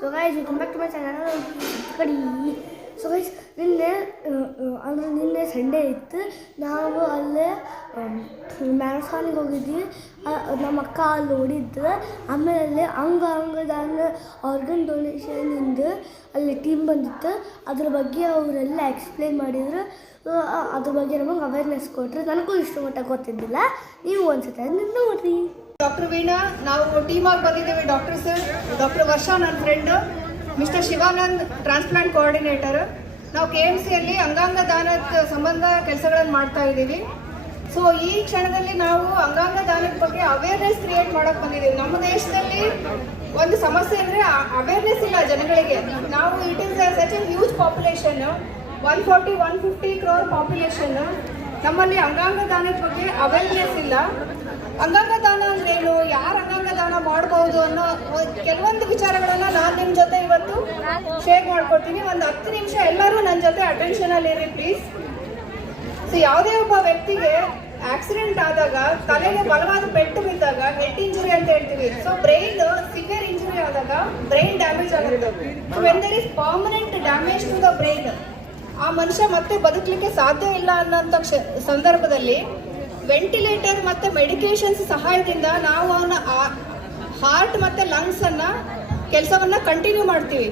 So guys, welcome back to my channel. So guys, ನಿನ್ನೆ Sunday ಇತ್ತು. ನಾವು ಅಲ್ಲೇ ಮ್ಯಾರಥಾನಿಗೆ ಹೋಗಿದ್ವಿ. ನಮ್ಮ ಅಕ್ಕ ಅಲ್ಲಿ ನೋಡಿದ್ದು. ಆಮೇಲೆ ಅಂಗದಾನ ಆರ್ಗನ್ ಡೊನೇಷನಿಂದ ಅಲ್ಲಿ ಟೀಮ್ ಬಂದಿತ್ತು. ಅದ್ರ ಬಗ್ಗೆ ಅವರೆಲ್ಲ ಎಕ್ಸ್ಪ್ಲೇನ್ ಮಾಡಿದ್ರು. ಅದ್ರ ಬಗ್ಗೆ ನಮಗೆ ಅವೇರ್ನೆಸ್ ಕೊಟ್ಟರು. ನನಗೂ ಇಷ್ಟು ಮಟ್ಟ ಗೊತ್ತಿದ್ದಿಲ್ಲ. ನೀವು ಒಂದ್ಸತಿ ಅದನ್ನ ನೋಡ್ರಿ. ಡಾಕ್ಟರ್ ವೀಣಾ, ನಾವು ಟೀಮಾಗಿ ಬಂದಿದ್ದೇವೆ. ಡಾಕ್ಟರ್ ವರ್ಷಾ ನನ್ನ friend, mister Shivanand transplant coordinator. ನಾವು KMCಯಲ್ಲಿ ಅಂಗಾಂಗ ದಾನದ ಸಂಬಂಧ ಕೆಲಸಗಳನ್ನು ಮಾಡ್ತಾ ಇದ್ದೀವಿ. ಸೊ ಈ ಕ್ಷಣದಲ್ಲಿ ನಾವು ಅಂಗಾಂಗ ದಾನದ ಬಗ್ಗೆ ಅವೇರ್ನೆಸ್ ಕ್ರಿಯೇಟ್ ಮಾಡಕ್ಕೆ ಬಂದಿದ್ದೀವಿ. ನಮ್ಮ ದೇಶದಲ್ಲಿ ಒಂದು ಸಮಸ್ಯೆ ಅಂದರೆ ಅವೇರ್ನೆಸ್ ಇಲ್ಲ ಜನಗಳಿಗೆ. ನಾವು it is such A huge population, 140-150 crore population. ನಮ್ಮಲ್ಲಿ ಅಂಗಾಂಗ ದಾನದ ಬಗ್ಗೆ ಅವೇರ್ನೆಸ್ ಇಲ್ಲ. ಅಂಗಾಂಗ ದಾನ ಅಂದ್ರೇನು, ಯಾರು ಅಂಗಾಂಗ ದಾನ ಮಾಡಬಹುದು ಅನ್ನೋ ಕೆಲವೊಂದು ವಿಚಾರಗಳನ್ನ ನಾನು ನಿಮ್ಮ ಜೊತೆ ಇವತ್ತು ಶೇರ್ ಮಾಡ್ಕೊಡ್ತೀನಿ. ಒಂದು 10 ನಿಮಿಷ ಎಲ್ಲರೂ ನನ್ನ ಜೊತೆ ಅಟೆನ್ಷನ್ ಅಲ್ಲಿ ಇರಿ ಪ್ಲೀಸ್. ಸೊ ಯಾವುದೇ ಒಬ್ಬ ವ್ಯಕ್ತಿಗೆ ಆಕ್ಸಿಡೆಂಟ್ ಆದಾಗ, ತಲೆಗೆ ಬಲವಾದ ಪೆಟ್ಟು ಬಿದ್ದಾಗ ಹೆಡ್ ಇಂಜುರಿ ಅಂತ ಹೇಳ್ತೀವಿ. ಸೊ ಬ್ರೈನ್ ಸಿವಿಯರ್ ಇಂಜುರಿ ಆದಾಗ ಬ್ರೈನ್ ಡ್ಯಾಮೇಜ್ ಆಗುತ್ತೆ. So when there is permanent damage to the brain, ಆ ಮನುಷ್ಯ ಮತ್ತೆ ಬದುಕಲಿಕ್ಕೆ ಸಾಧ್ಯ ಇಲ್ಲ ಅನ್ನೋಂಥ ಸಂದರ್ಭದಲ್ಲಿ ವೆಂಟಿಲೇಟರ್ ಮತ್ತು ಮೆಡಿಕೇಶನ್ಸ್ ಸಹಾಯದಿಂದ ನಾವು ಅವನ ಹಾರ್ಟ್ ಮತ್ತು ಲಂಗ್ಸನ್ನು ಕೆಲಸವನ್ನು ಕಂಟಿನ್ಯೂ ಮಾಡ್ತೀವಿ.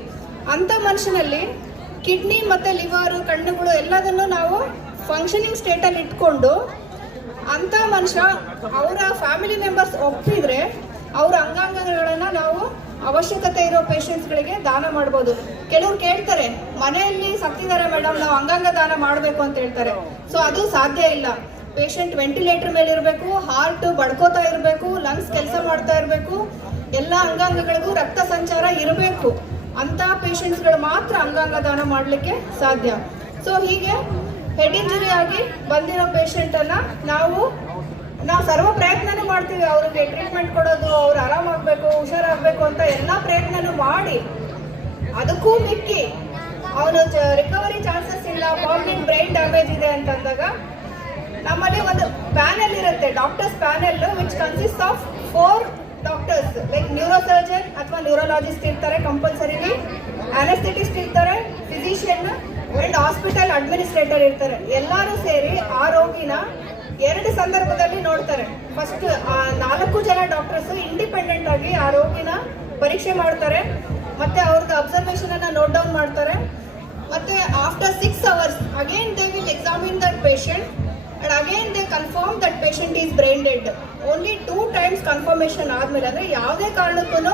ಅಂಥ ಮನುಷ್ಯನಲ್ಲಿ ಕಿಡ್ನಿ ಮತ್ತು ಲಿವರು, ಕಣ್ಣುಗಳು ಎಲ್ಲದನ್ನು ನಾವು ಫಂಕ್ಷನಿಂಗ್ ಸ್ಟೇಟಲ್ಲಿ ಇಟ್ಕೊಂಡು ಅಂಥ ಮನುಷ್ಯ ಅವರ ಫ್ಯಾಮಿಲಿ ಮೆಂಬರ್ಸ್ ಒಪ್ಪಿದ್ರೆ ಅವರ ಅಂಗಾಂಗಗಳನ್ನು ನಾವು ಅವಶ್ಯಕತೆ ಇರೋ ಪೇಷಂಟ್ಸ್ಗಳಿಗೆ ದಾನ ಮಾಡ್ಬೋದು. ಕೆಲವ್ರು ಕೇಳ್ತಾರೆ, ಮನೆಯಲ್ಲಿ ಸತ್ತಿದ್ದಾರೆ ಮೇಡಮ್, ನಾವು ಅಂಗಾಂಗ ದಾನ ಮಾಡಬೇಕು ಅಂತ ಹೇಳ್ತಾರೆ. ಸೊ ಅದು ಸಾಧ್ಯ ಇಲ್ಲ. ಪೇಷಂಟ್ ವೆಂಟಿಲೇಟರ್ ಮೇಲೆ ಇರಬೇಕು, ಹಾರ್ಟ್ ಬಡ್ಕೋತಾ ಇರಬೇಕು, ಲಂಗ್ಸ್ ಕೆಲಸ ಮಾಡ್ತಾ ಇರಬೇಕು, ಎಲ್ಲ ಅಂಗಾಂಗಗಳಿಗೂ ರಕ್ತ ಸಂಚಾರ ಇರಬೇಕು. ಅಂಥ ಪೇಷಂಟ್ಸ್ಗಳು ಮಾತ್ರ ಅಂಗಾಂಗ ದಾನ ಮಾಡಲಿಕ್ಕೆ ಸಾಧ್ಯ. ಸೊ ಹೀಗೆ ಹೆಡ್ ಇಂಜುರಿ ಆಗಿ ಬಂದಿರೋ ಪೇಷಂಟನ್ನು ನಾವು ಸರ್ವ ಪ್ರಯತ್ನನೂ ಮಾಡ್ತೀವಿ. ಅವ್ರಿಗೆ ಟ್ರೀಟ್ಮೆಂಟ್ ಕೊಡೋದು, ಅವ್ರು ಆರಾಮಾಗಬೇಕು, ಹುಷಾರಾಗಬೇಕು ಅಂತ ಎಲ್ಲ ಪ್ರಯತ್ನನೂ ಮಾಡಿ, ಅದಕ್ಕೂ ಮಿಕ್ಕಿ ಅವನು ರಿಕವರಿ ಚಾನ್ಸಸ್ ಇಲ್ಲ, ಪರ್ಮನೆಂಟ್ ಬ್ರೈನ್ ಡ್ಯಾಮೇಜ್ ಇದೆ ಅಂತಂದಾಗ ನಮ್ಮಲ್ಲಿ ಒಂದು ಪ್ಯಾನೆಲ್ ಇರುತ್ತೆ, doctors panel, which consist of 4 doctors. Like neurosurgeon ಅಥವಾ ನ್ಯೂರೋಲಾಜಿಸ್ಟ್ ಇರ್ತಾರೆ ಕಂಪಲ್ಸರಿಲಿ, ಅನೆಸ್ಥೆಟಿಸ್ಟ್ ಇರ್ತಾರೆ, ಫಿಸಿಷಿಯನ್ ಅಂಡ್ ಹಾಸ್ಪಿಟಲ್ ಅಡ್ಮಿನಿಸ್ಟ್ರೇಟರ್ ಇರ್ತಾರೆ. ಎಲ್ಲರೂ ಸೇರಿ ಆ ರೋಗಿನ 2 ಸಂದರ್ಭದಲ್ಲಿ ನೋಡ್ತಾರೆ. ಫಸ್ಟ್ 4 ಜನ ಡಾಕ್ಟರ್ಸ್ ಇಂಡಿಪೆಂಡೆಂಟ್ ಆಗಿ ಆ ರೋಗಿನ ಪರೀಕ್ಷೆ ಮಾಡ್ತಾರೆ, ಮತ್ತೆ ಅವ್ರದ್ದು ಅಬ್ಸರ್ವೇಷನ್ ಅನ್ನ ನೋಟ್ ಡೌನ್ ಮಾಡ್ತಾರೆ. ಮತ್ತೆ after 6 hours again they will examine that patient and again they confirm that patient is brain dead. Only 2 times confirmation ಆದ್ಮೇಲೆ, ಅಂದ್ರೆ ಯಾವುದೇ ಕಾರಣಕ್ಕೂ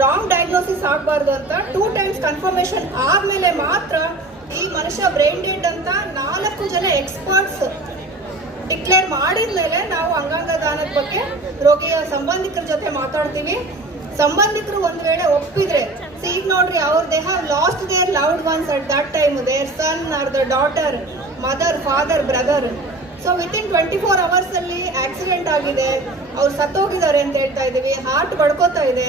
ರಾಂಗ್ ಡಯಾಗ್ನೋಸಿಸ್ ಆಗಬಾರ್ದು ಅಂತ 2 times ಕನ್ಫರ್ಮೇಷನ್ ಆದ್ಮೇಲೆ ಮಾತ್ರ ಈ ಮನುಷ್ಯ ಬ್ರೈನ್ ಡೆಡ್ ಅಂತ 4 ಜನ ಎಕ್ಸ್ಪರ್ಟ್ಸ್ ಡಿಕ್ಲೇರ್ ಮಾಡಿದ್ಮೇಲೆ ನಾವು ಅಂಗಾಂಗ ದಾನದ ಬಗ್ಗೆ ರೋಗಿಯ ಸಂಬಂಧಿಕರ ಜೊತೆ ಮಾತಾಡ್ತೀವಿ. ಸಂಬಂಧಿಕರು ಒಂದ್ ವೇಳೆ ಒಪ್ಪಿದ್ರೆ, ಈಗ ನೋಡ್ರಿ, they have lost their loved ones at that time, their son or the daughter, mother, father, brother. So within 24 hours ಅಲ್ಲಿ ಆಕ್ಸಿಡೆಂಟ್ ಆಗಿದೆ, ಅವ್ರು ಸತ್ತೋಗಿದ್ದಾರೆ ಅಂತ ಹೇಳ್ತಾ ಇದ್ದೀವಿ, ಹಾರ್ಟ್ ಬಡ್ಕೋತಾ ಇದೆ,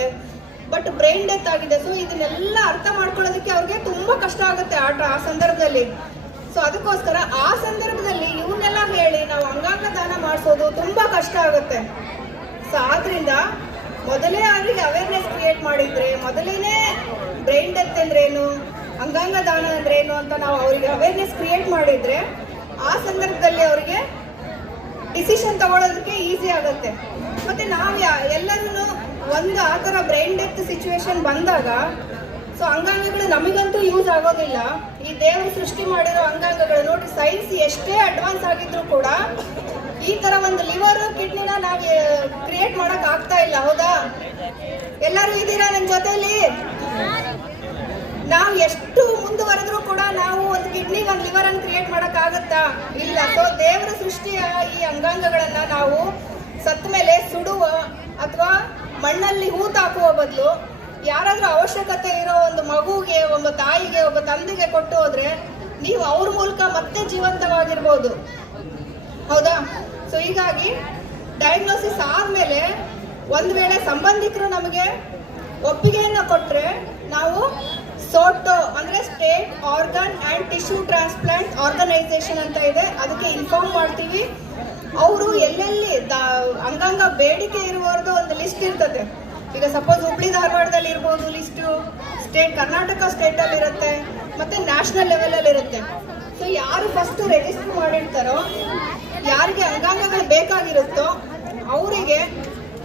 ಬಟ್ ಬ್ರೈನ್ ಡೆತ್ ಆಗಿದೆ. ಸೊ ಇದನ್ನೆಲ್ಲ ಅರ್ಥ ಮಾಡ್ಕೊಳ್ಳೋದಕ್ಕೆ ಅವ್ರಿಗೆ ತುಂಬಾ ಕಷ್ಟ ಆಗುತ್ತೆ ಆ ಸಂದರ್ಭದಲ್ಲಿ. ಸೊ ಅದಕ್ಕೋಸ್ಕರ ಆ ಸಂದರ್ಭದಲ್ಲಿ ಇವನ್ನೆಲ್ಲ ಹೇಳಿ ನಾವು ಅಂಗಾಂಗ ದಾನ ಮಾಡಿಸೋದು ತುಂಬಾ ಕಷ್ಟ ಆಗುತ್ತೆ. ಸೊ ಆದ್ರಿಂದ ಮೊದಲೇ ಅವರಿಗೆ ಅವೇರ್ನೆಸ್ ಕ್ರಿಯೇಟ್ ಮಾಡಿದ್ರೆ, ಮೊದಲೇನೆ ಬ್ರೈನ್ ಡೆತ್ ಅಂದ್ರೇನು, ಅಂಗಾಂಗ ದಾನ ಅಂದ್ರೇನು ಅಂತ ನಾವು ಅವರಿಗೆ ಅವೇರ್ನೆಸ್ ಕ್ರಿಯೇಟ್ ಮಾಡಿದ್ರೆ ಆ ಸಂದರ್ಭದಲ್ಲಿ ಅವರಿಗೆ ಡಿಸಿಷನ್ ತಗೊಳ್ಳೋದಕ್ಕೆ ಈಸಿ ಆಗುತ್ತೆ. ಮತ್ತೆ ನಾವು ಎಲ್ಲರೂ ಒಂದು ಆ ಥರ ಬ್ರೈನ್ ಡೆತ್ ಸಿಚುವೇಶನ್ ಬಂದಾಗ, ಸೊ ಅಂಗಾಂಗಗಳು ನಮಗಂತೂ ಯೂಸ್ ಆಗೋದಿಲ್ಲ. ಈ ದೇವರು ಸೃಷ್ಟಿ ಮಾಡಿರೋ ಅಂಗಾಂಗಗಳು ನೋಡಿ, ಸೈನ್ಸ್ ಎಷ್ಟೇ ಅಡ್ವಾನ್ಸ್ ಆಗಿದ್ರು ಕೂಡ ಈ ತರ ಒಂದು ಲಿವರ್, ಕಿಡ್ನಿನ ನಾವು ಕ್ರಿಯೇಟ್ ಮಾಡಕ್ ಆಗ್ತಾ ಇಲ್ಲ. ಹೌದಾ? ಎಲ್ಲರೂ ಇದ್ದೀರಾ ನನ್ನ ಜೊತೆಲಿ? ನಾವು ಎಷ್ಟು ಮುಂದುವರೆದ್ರೂ ಕೂಡ ನಾವು ಒಂದು ಕಿಡ್ನಿ, ಒಂದು ಲಿವರ್ ಅನ್ನು ಕ್ರಿಯೇಟ್ ಮಾಡಕ್ ಆಗುತ್ತಾ? ಇಲ್ಲ. ಸೊ ದೇವರ ಸೃಷ್ಟಿಯ ಈ ಅಂಗಾಂಗಗಳನ್ನ ನಾವು ಸತ್ತ ಮೇಲೆ ಸುಡುವ ಅಥವಾ ಮಣ್ಣಲ್ಲಿ ಹೂತಾಕುವ ಬದಲು ಯಾರಾದ್ರೂ ಅವಶ್ಯಕತೆ ಇರೋ ಒಂದು ಮಗುಗೆ, ಒಬ್ಬ ತಾಯಿಗೆ, ಒಬ್ಬ ತಂದೆಗೆ ಕೊಟ್ಟು ಹೋದ್ರೆ ನೀವು ಅವ್ರ ಮೂಲಕ ಮತ್ತೆ ಜೀವಂತವಾಗಿರ್ಬೋದು. ಹೌದಾ? ಸೊ ಹೀಗಾಗಿ ಡಯಾಗ್ನೋಸಿಸ್ ಆದ್ಮೇಲೆ ಒಂದ್ ವೇಳೆ ಸಂಬಂಧಿಕರು ನಮಗೆ ಒಪ್ಪಿಗೆಯನ್ನು ಕೊಟ್ರೆ ನಾವು ಸೋಟೋ ಅಂದ್ರೆ state organ and tissue transplant organisation ಅಂತ ಇದೆ, ಅದಕ್ಕೆ ಇನ್ಫಾರ್ಮ್ ಮಾಡ್ತೀವಿ. ಅವರು ಎಲ್ಲೆಲ್ಲಿ ಅಂಗಾಂಗ ಬೇಡಿಕೆ ಇರುವವರದ್ದು ಒಂದು ಲಿಸ್ಟ್ ಇರ್ತದೆ. ಈಗ ಸಪೋಸ್ ಹುಬ್ಳಿ ಧಾರವಾಡದಲ್ಲಿ ಇರ್ಬೋದು ಲಿಸ್ಟು, ಸ್ಟೇಟ್ ಕರ್ನಾಟಕ ಸ್ಟೇಟಲ್ಲಿ ಇರುತ್ತೆ ಮತ್ತು ನ್ಯಾಷನಲ್ ಲೆವೆಲಲ್ಲಿ ಇರುತ್ತೆ. ಸೊ ಯಾರು ಫಸ್ಟು ರಿಜಿಸ್ಟರ್ ಮಾಡಿರ್ತಾರೋ, ಯಾರಿಗೆ ಅಂಗಾಂಗಗಳು ಬೇಕಾಗಿರುತ್ತೋ ಅವರಿಗೆ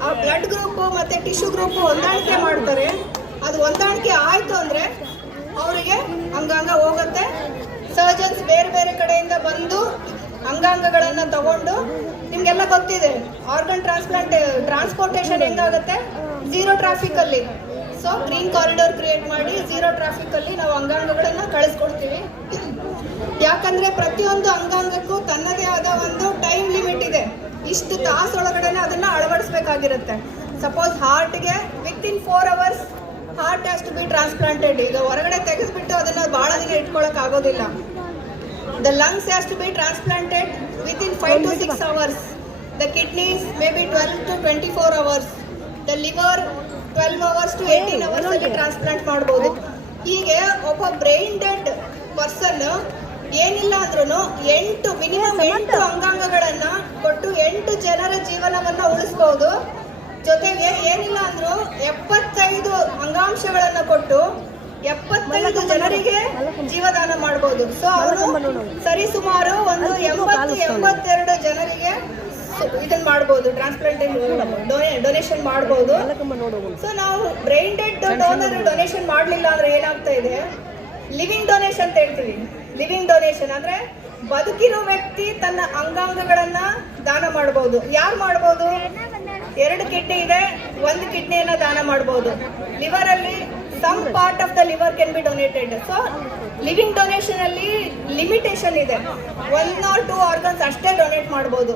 ಆ ಬ್ಲಡ್ ಗ್ರೂಪು ಮತ್ತು ಟಿಶ್ಯೂ ಗ್ರೂಪು ಹೊಂದಾಣಿಕೆ ಮಾಡ್ತಾರೆ. ಅದು ಹೊಂದಾಣಿಕೆ ಆಯಿತು ಅಂದರೆ ಅವರಿಗೆ ಅಂಗಾಂಗ ಹೋಗುತ್ತೆ. ಸರ್ಜನ್ಸ್ ಬೇರೆ ಬೇರೆ ಕಡೆಯಿಂದ ಬಂದು ಅಂಗಾಂಗಗಳನ್ನು ತಗೊಂಡು, ನಿಮಗೆಲ್ಲ ಗೊತ್ತಿದೆ ಆರ್ಗನ್ ಟ್ರಾನ್ಸ್ಪೋರ್ಟೇಷನ್ ಹೆಂಗಾಗುತ್ತೆ, ಝೀರೋ ಟ್ರಾಫಿಕಲ್ಲಿ. ಸೊ ಗ್ರೀನ್ ಕಾರಿಡಾರ್ ಕ್ರಿಯೇಟ್ ಮಾಡಿ ಝೀರೋ ಟ್ರಾಫಿಕಲ್ಲಿ ನಾವು ಅಂಗಾಂಗಗಳನ್ನು ಕಳಿಸ್ಕೊಡ್ತೀವಿ. ಯಾಕಂದರೆ ಪ್ರತಿಯೊಂದು ಅಂಗಾಂಗಕ್ಕೂ ತನ್ನದೇ ಆದ ಒಂದು ಟೈಮ್ ಲಿಮಿಟ್ ಇದೆ. ಇಷ್ಟು ತಾಸೊಳಗಡೆ ಅದನ್ನು ಅಳವಡಿಸ್ಬೇಕಾಗಿರುತ್ತೆ. ಸಪೋಸ್ ಹಾರ್ಟ್ಗೆ within 4 hours heart has to be transplanted. ಈಗ ಹೊರಗಡೆ ತೆಗೆದುಬಿಟ್ಟು ಅದನ್ನು ಭಾಳ ದಿನ ಇಟ್ಕೊಳ್ಳೋಕೆ ಆಗೋದಿಲ್ಲ. The lungs has to be transplanted within 5 to 6 hours. The kidneys maybe 12 to 24 hours. The liver 12 hours to 18 hours ಅಲ್ಲಿ ಟ್ರಾನ್ಸ್ಪ್ಲಾಂಟ್ ಮಾಡ್ಬೋದು. ಹೀಗೆ ಒಬ್ಬ ಬ್ರೈನ್ ಡೆಡ್ ಪರ್ಸನ್ ಏನಿಲ್ಲ ಅಂದ್ರೂ ಮಿನಿಮಮ್ 8 ಅಂಗಾಂಗಗಳನ್ನು ಕೊಟ್ಟು 8 ಜನರ ಜೀವನವನ್ನು ಉಳಿಸ್ಬೋದು. ಜೊತೆಗೆ ಏನಿಲ್ಲ ಅಂದ್ರೂ 75 ಅಂಗಾಂಶಗಳನ್ನು ಕೊಟ್ಟು 75 ಜನರಿಗೆ ಜೀವದಾನ ಮಾಡ್ಬೋದು. ಸೊ ಅವರು ಸರಿಸುಮಾರು ಒಂದು 82 ಜನರಿಗೆ ಇದನ್ನ ಮಾಡ್ಬೋದು, ಡೊನೇಷನ್ ಮಾಡ್ಬೋದು. ಸೊ ನಾವು ಬ್ರೈನ್ ಡೆಡ್ ಡೋನರ್ ಡೊನೇಷನ್ ಮಾಡಲಿಲ್ಲ ಅಂದ್ರೆ ಏನಾಗ್ತಾ ಇದೆ, ಲಿವಿಂಗ್ ಡೊನೇಷನ್ ಅಂತ ಹೇಳ್ತೀವಿ. ಲಿವಿಂಗ್ ಡೊನೇಷನ್ ಅಂದ್ರೆ ಬದುಕಿರೋ ವ್ಯಕ್ತಿ ತನ್ನ ಅಂಗಾಂಗಗಳನ್ನ ದಾನ ಮಾಡ್ಬೋದು. ಯಾರು ಮಾಡ್ಬೋದು? 2 ಕಿಡ್ನಿ ಇದೆ, 1 ಕಿಡ್ನಿಯನ್ನ ದಾನ ಮಾಡ್ಬೋದು. ಲಿವರ್ ಅಲ್ಲಿ some part of the liver can be donated. So living donation ಅಲ್ಲಿ ಲಿಮಿಟೇಷನ್ ಇದೆ. 1 or 2 ಆರ್ಗನ್ಸ್ ಅಷ್ಟೇ ಡೊನೇಟ್ ಮಾಡ್ಬೋದು.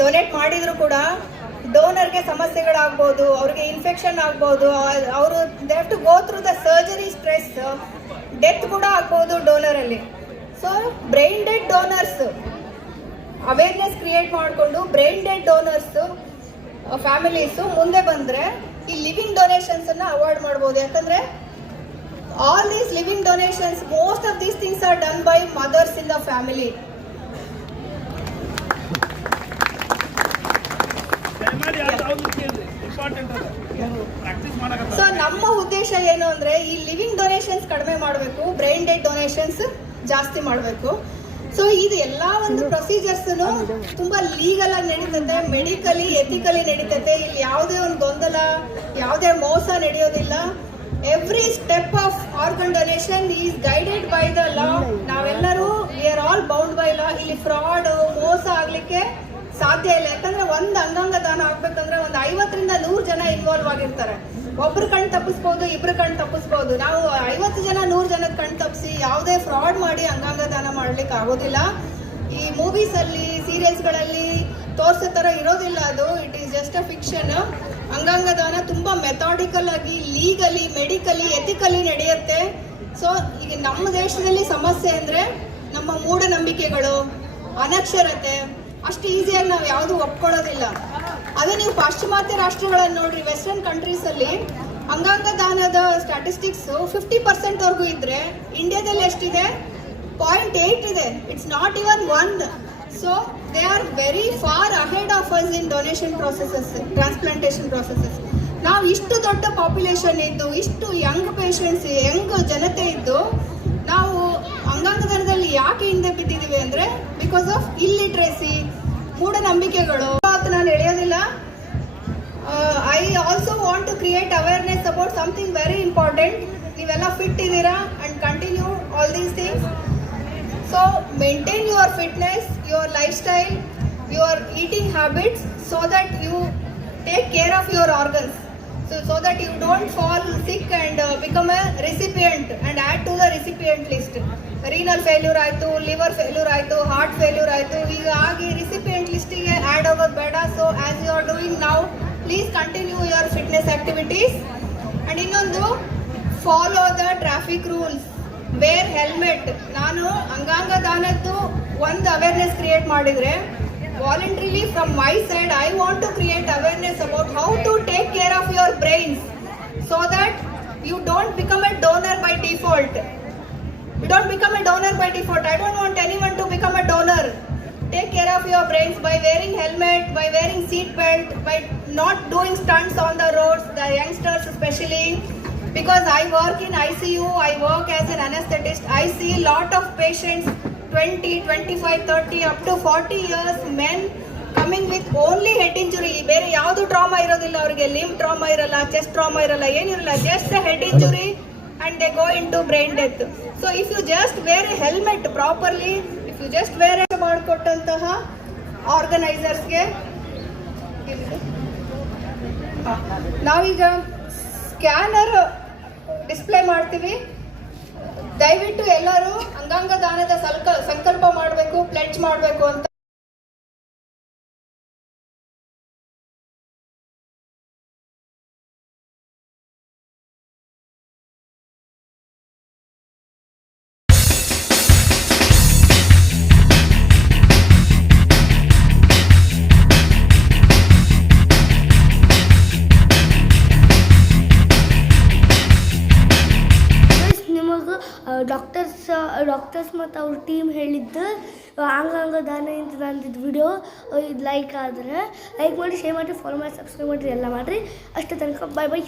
ಡೊನೇಟ್ ಮಾಡಿದ್ರು ಕೂಡ ಡೋನರ್ಗೆ ಸಮಸ್ಯೆಗಳಾಗ್ಬೋದು, ಅವ್ರಿಗೆ ಇನ್ಫೆಕ್ಷನ್ ಆಗ್ಬೋದು, ಅವರು they have to go through the surgery stress, death ಕೂಡ ಆಗ್ಬೋದು ಡೋನರ್ ಅಲ್ಲಿ. So brain dead donors awareness create ಮಾಡಿಕೊಂಡು ಬ್ರೈನ್ ಡೆಡ್ ಡೋನರ್ಸ್ ಫ್ಯಾಮಿಲೀಸು ಮುಂದೆ ಬಂದರೆ ಈ ಲಿವಿಂಗ್ ಡೊನೇಷನ್ಸ್ ಅನ್ನ ಅವಾಯ್ಡ್ ಮಾಡ್ಬೋದು. ಯಾಕಂದ್ರೆ all these living donations, most of these things are done by mothers in the family. So ನಮ್ಮ ಉದ್ದೇಶ ಏನು ಅಂದ್ರೆ ಈ ಲಿವಿಂಗ್ ಡೊನೇಷನ್ಸ್ ಕಡಿಮೆ ಮಾಡಬೇಕು, ಬ್ರೈನ್ ಡೆಡ್ ಡೊನೇಷನ್ಸ್ ಜಾಸ್ತಿ ಮಾಡಬೇಕು. ಸೊ ಇದು ಎಲ್ಲ ಒಂದು ಪ್ರೊಸೀಜರ್ಸ್ ತುಂಬಾ ಲೀಗಲ್ ಆಗಿ ನಡೀತದೆ, ಮೆಡಿಕಲಿ ಎಥಿಕಲಿ ನಡೀತದೆ. ಇಲ್ಲಿ ಯಾವುದೇ ಒಂದು ಗೊಂದಲ, ಯಾವುದೇ ಮೋಸ ನಡೆಯೋದಿಲ್ಲ. Every step of organ donation is guided by the law. ನಾವೆಲ್ಲರೂ we are all bound by law. ಇಲ್ಲಿ ಫ್ರಾಡ್, ಮೋಸ ಆಗ್ಲಿಕ್ಕೆ ಸಾಧ್ಯ ಇಲ್ಲ. ಯಾಕಂದ್ರೆ ಒಂದು ಅಂಗಾಂಗ ದಾನ ಆಗ್ಬೇಕಂದ್ರೆ ಒಂದು 50 ರಿಂದ 100 ಜನ ಇನ್ವಾಲ್ವ್ ಆಗಿರ್ತಾರೆ. ಒಬ್ರು ಕಣ್ ತಪ್ಪಿಸ್ಬೋದು, ಇಬ್ರು ಕಣ್ ತಪ್ಪಿಸ್ಬೋದು. ನಾವು 50 ಜನ 100 ಜನದ ಕಣ್ ತಪ್ಪಿಸಿ ಯಾವುದೇ ಫ್ರಾಡ್ ಮಾಡಿ ಅಂಗಾಂಗ ದಾನ ಮಾಡ್ಲಿಕ್ಕೆ ಆಗೋದಿಲ್ಲ. ಈ ಮೂವೀಸ್ ಅಲ್ಲಿ, ಸೀರಿಯಲ್ಸ್ ಗಳಲ್ಲಿ ತೋರ್ಸೋ ತರ ಇರೋದಿಲ್ಲ ಅದು. It is just a fiction. ಅಂಗಾಂಗ ದಾನ ತುಂಬಾ ಮೆಥಾಡಿಕಲ್ ಆಗಿ, ಲೀಗಲಿ, ಮೆಡಿಕಲಿ, ಎಥಿಕಲಿ ನಡೆಯುತ್ತೆ. ಸೊ ಈಗ ನಮ್ಮ ದೇಶದಲ್ಲಿ ಸಮಸ್ಯೆ ಅಂದ್ರೆ ನಮ್ಮ ಮೂಢನಂಬಿಕೆಗಳು, ಅನಕ್ಷರತೆ. ಅಷ್ಟು ಈಸಿಯಾಗಿ ನಾವು ಯಾವುದು ಒಪ್ಕೊಳ್ಳೋದಿಲ್ಲ. ಅದೇ ನೀವು ಪಾಶ್ಚಿಮಾತ್ಯ ರಾಷ್ಟ್ರಗಳನ್ನು ನೋಡ್ರಿ, ವೆಸ್ಟರ್ನ್ ಕಂಟ್ರೀಸ್ ಅಲ್ಲಿ ಅಂಗಾಂಗ ದಾನದ ಸ್ಟ್ಯಾಟಿಸ್ಟಿಕ್ಸ್ 50% ವರೆಗೂ ಇದ್ರೆ ಇಂಡಿಯಾದಲ್ಲಿ ಎಷ್ಟಿದೆ? 0.8 ಇದೆ. It's not even 1. So they are very far ahead of us in donation processes, transplantation processes. ನಾವು ಇಷ್ಟು ದೊಡ್ಡ ಪಾಪ್ಯುಲೇಷನ್ ಇದ್ದು, ಇಷ್ಟು ಯಂಗ್ ಪೇಷಂಟ್ಸ್, ಯಂಗ್ ಜನತೆ ಇದ್ದು ನಾವು ಅಂಗಾಂಗ ದಾನದಲ್ಲಿ ಯಾಕೆ ಹಿಂದೆ ಬಿದ್ದಿದ್ದೀವಿ ಅಂದ್ರೆ ಬಿಕಾಸ್ ಆಫ್ ಇಲ್ಲಿಟ್ರೇಸಿ, ಮೂಢನಂಬಿಕೆಗಳು. ನಾನು ಎಳೆಯೋದಿಲ್ಲ. I also want to create awareness about something very important. ನೀವೆಲ್ಲ ಫಿಟ್ ಇದ್ದೀರಾ and continue all these things. So maintain your fitness, your lifestyle, your eating habits, so that you take care of your organs, so that you don't fall sick and become a recipient and add to the recipient list. Renal failure ಆಯಿತು, liver failure ಆಯಿತು, heart failure ಆಯಿತು, ಹೀಗಾಗಿ recipient ಲಿಸ್ಟಿಗೆ add ಆಗೋದು ಬೇಡ. So as you are doing now, please continue your fitness activities. And ಇನ್ನೊಂದು, follow the traffic rules, wear helmet. ನಾನು ಅಂಗಾಂಗ ದಾನದ್ದು ಒಂದು ಅವೇರ್ನೆಸ್ ಕ್ರಿಯೇಟ್ ಮಾಡಿದರೆ, voluntarily from my side I want to create awareness about how to take care of your brains so that you don't become a donor by default. You don't become a donor by default. I don't want anyone to become a donor. Take care of your brains by wearing helmet, by wearing seat belt, by not doing stunts on the roads, the youngsters especially. because I work in ICU, I work as an anesthetist. I see a lot of patients, 20, 25, 30, up to 40 years, men coming with only head injury. ಬೇರೆ ಯಾವುದು trauma ಇರೋದಿಲ್ಲ ಅವರಿಗೆ, limb trauma ಇರಲ್ಲ, chest trauma ಇರಲ್ಲ, ಏನಿರಲ್ಲ, just a head injury and they go into brain death. So if you just wear a helmet properly, if you just wear a ಮಾಡಿಕೊಟ್ಟಂತಹ ಆರ್ಗನೈಸರ್ಸ್ಗೆ ನಾವೀಗ scanner display ಮಾಡ್ತೀವಿ. ದಯವಿಟ್ಟು ಎಲ್ಲರೂ ಅಂಗಾಂಗ ದಾನದ ಸಂಕಲ್ಪ ಮಾಡಬೇಕು, ಪ್ಲೆಡ್ಜ್ ಮಾಡಬೇಕು ಅಂತ. ಡಾಕ್ಟರ್ಸ್ ಮತ್ತು ಅವ್ರ ಟೀಮ್ ಹೇಳಿದ್ದು ಅಂಗಾಂಗ ದಾನ ಅಂತ ನಂದಿದ್ದು ವಿಡಿಯೋ ಇದು ಲೈಕ್ ಆದರೆ ಲೈಕ್ ಮಾಡಿ, ಶೇರ್ ಮಾಡಿ, ಫಾಲೋ ಮಾಡಿ, ಸಬ್ಸ್ಕ್ರೈಬ್ ಮಾಡಿರಿ, ಎಲ್ಲ ಮಾಡಿರಿ. ಅಷ್ಟೇ ತನಕ ಬಾಯ್ ಬಾಯ್.